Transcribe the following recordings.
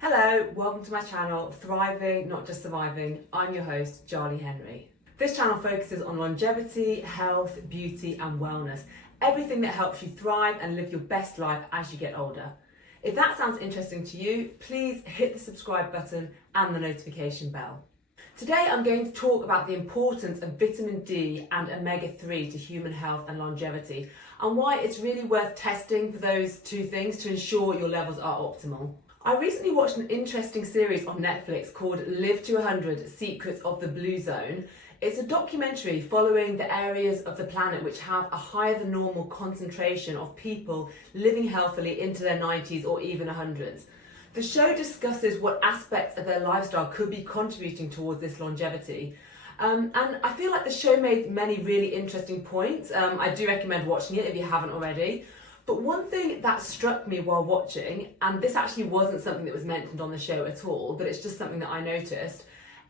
Hello, welcome to my channel, Thriving, Not Just Surviving. I'm your host, Charlie Henry. This channel focuses on longevity, health, beauty and wellness. Everything that helps you thrive and live your best life as you get older. If that sounds interesting to you, please hit the subscribe button and the notification bell. Today I'm going to talk about the importance of vitamin D and omega-3 to human health and longevity, and why it's really worth testing for those two things to ensure your levels are optimal. I recently watched an interesting series on Netflix called Live to 100 Secrets of the Blue Zone. It's a documentary following the areas of the planet which have a higher than normal concentration of people living healthily into their 90s or even 100s. The show discusses what aspects of their lifestyle could be contributing towards this longevity. And I feel like the show made many really interesting points. I do recommend watching it if you haven't already. But one thing that struck me while watching, and this actually wasn't something that was mentioned on the show at all, but it's just something that I noticed,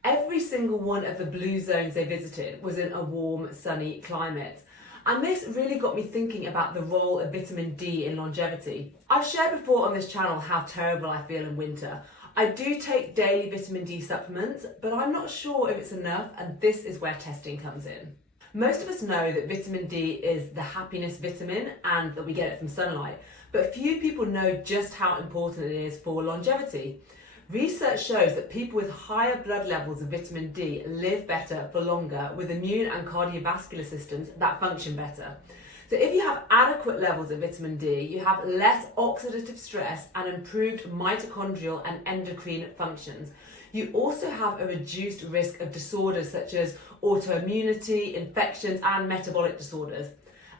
every single one of the blue zones they visited was in a warm, sunny climate. And this really got me thinking about the role of vitamin D in longevity. I've shared before on this channel how terrible I feel in winter. I do take daily vitamin D supplements, but I'm not sure if it's enough, and this is where testing comes in. Most of us know that vitamin D is the happiness vitamin and that we get it from sunlight, but few people know just how important it is for longevity. Research shows that people with higher blood levels of vitamin D live better for longer with immune and cardiovascular systems that function better. So if you have adequate levels of vitamin D, you have less oxidative stress and improved mitochondrial and endocrine functions. You also have a reduced risk of disorders such as autoimmunity, infections and metabolic disorders.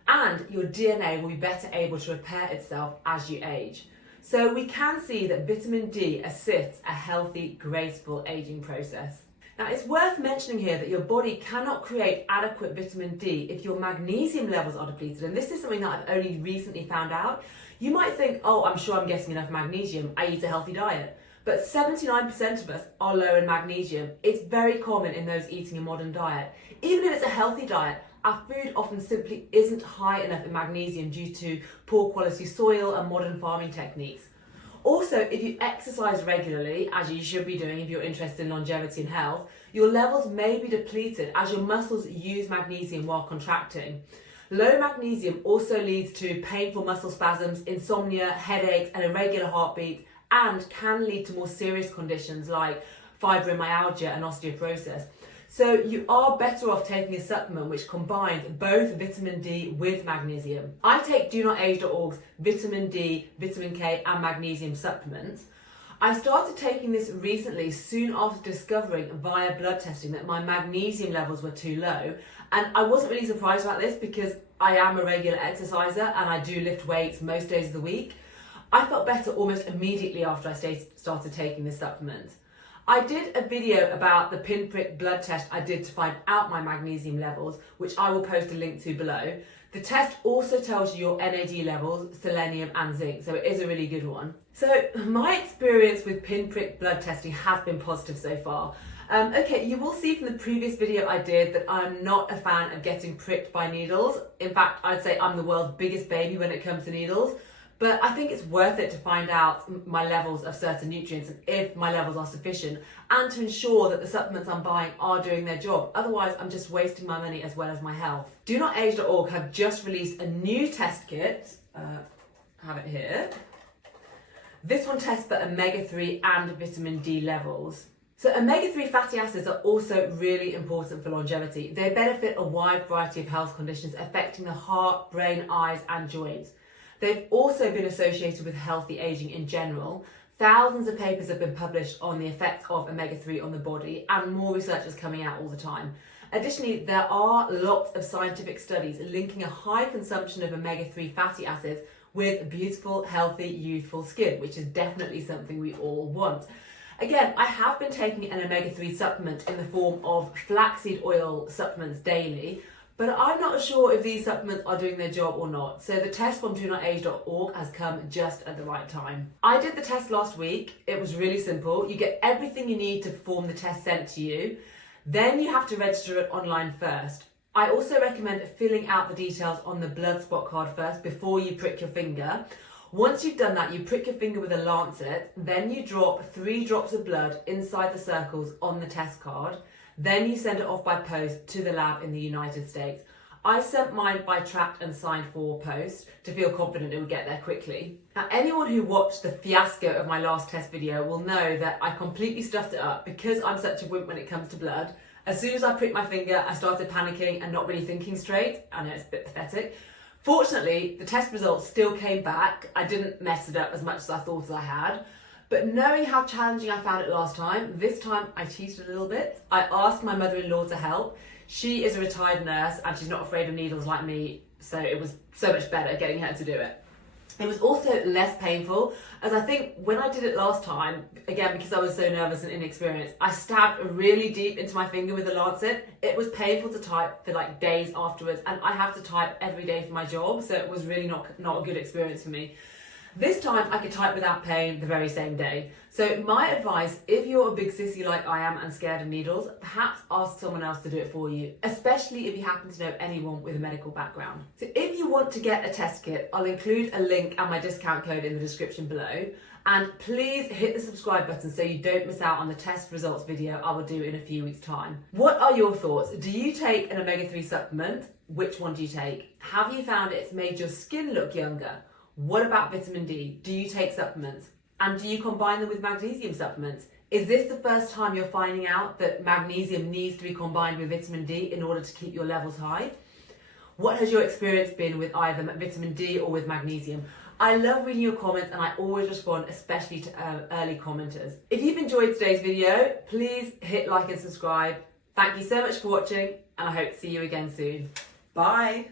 And your DNA will be better able to repair itself as you age. So we can see that vitamin D assists a healthy, graceful aging process. Now it's worth mentioning here that your body cannot create adequate vitamin D if your magnesium levels are depleted. And this is something that I've only recently found out. You might think, oh, I'm sure I'm getting enough magnesium, I eat a healthy diet. But 79% of us are low in magnesium. It's very common in those eating a modern diet. Even if it's a healthy diet, our food often simply isn't high enough in magnesium due to poor quality soil and modern farming techniques. Also, if you exercise regularly, as you should be doing if you're interested in longevity and health, your levels may be depleted as your muscles use magnesium while contracting. Low magnesium also leads to painful muscle spasms, insomnia, headaches and irregular heartbeat, and can lead to more serious conditions like fibromyalgia and osteoporosis. So you are better off taking a supplement which combines both vitamin D with magnesium. I take DoNotAge.orgs vitamin D, vitamin K and magnesium supplements. I started taking this recently soon after discovering via blood testing that my magnesium levels were too low. And I wasn't really surprised about this because I am a regular exerciser and I do lift weights most days of the week. I felt better almost immediately after I started taking this supplement. I did a video about the pinprick blood test I did to find out my magnesium levels, which I will post a link to below. The test also tells you your NAD levels, selenium and zinc, so it is a really good one. So my experience with pinprick blood testing has been positive so far. Okay, you will see from the previous video I did that I'm not a fan of getting pricked by needles. In fact, I'd say I'm the world's biggest baby when it comes to needles. But I think it's worth it to find out my levels of certain nutrients and if my levels are sufficient, and to ensure that the supplements I'm buying are doing their job. Otherwise, I'm just wasting my money as well as my health. DoNotAge.org have just released a new test kit. I have it here. This one tests for omega-3 and vitamin D levels. So omega-3 fatty acids are also really important for longevity. They benefit a wide variety of health conditions affecting the heart, brain, eyes and joints. They've also been associated with healthy aging in general. Thousands of papers have been published on the effects of omega-3 on the body, and more research is coming out all the time. Additionally, there are lots of scientific studies linking a high consumption of omega-3 fatty acids with beautiful, healthy, youthful skin, which is definitely something we all want. Again, I have been taking an omega-3 supplement in the form of flaxseed oil supplements daily, but I'm not sure if these supplements are doing their job or not. So the test from DoNotAge.org has come just at the right time. I did the test last week. It was really simple. You get everything you need to perform the test sent to you. Then you have to register it online first. I also recommend filling out the details on the blood spot card first before you prick your finger. Once you've done that, you prick your finger with a lancet, then you drop 3 drops of blood inside the circles on the test card. Then you send it off by post to the lab in the United States. I sent mine by tracked and signed for post to feel confident it would get there quickly. Now, anyone who watched the fiasco of my last test video will know that I completely stuffed it up because I'm such a wimp when it comes to blood. As soon as I pricked my finger, I started panicking and not really thinking straight. I know it's a bit pathetic. Fortunately, the test results still came back. I didn't mess it up as much as I thought I had. But knowing how challenging I found it last time, this time I cheated a little bit. I asked my mother-in-law to help. She is a retired nurse and she's not afraid of needles like me, so it was so much better getting her to do it. It was also less painful, as I think when I did it last time, again because I was so nervous and inexperienced, I stabbed really deep into my finger with a lancet. It was painful to type for like days afterwards, and I have to type every day for my job, so it was really not a good experience for me. This time I could type without pain the very same day. So my advice, if you're a big sissy like I am and scared of needles, perhaps ask someone else to do it for you, especially if you happen to know anyone with a medical background. So if you want to get a test kit, I'll include a link and my discount code in the description below. And please hit the subscribe button so you don't miss out on the test results video I will do in a few weeks' time. What are your thoughts? Do you take an omega-3 supplement? Which one do you take? Have you found it's made your skin look younger? What about vitamin D? Do you take supplements? And do you combine them with magnesium supplements? Is this the first time you're finding out that magnesium needs to be combined with vitamin D in order to keep your levels high? What has your experience been with either vitamin D or with magnesium? I love reading your comments and I always respond, especially to early commenters. If you've enjoyed today's video, please hit like and subscribe. Thank you so much for watching and I hope to see you again soon. Bye.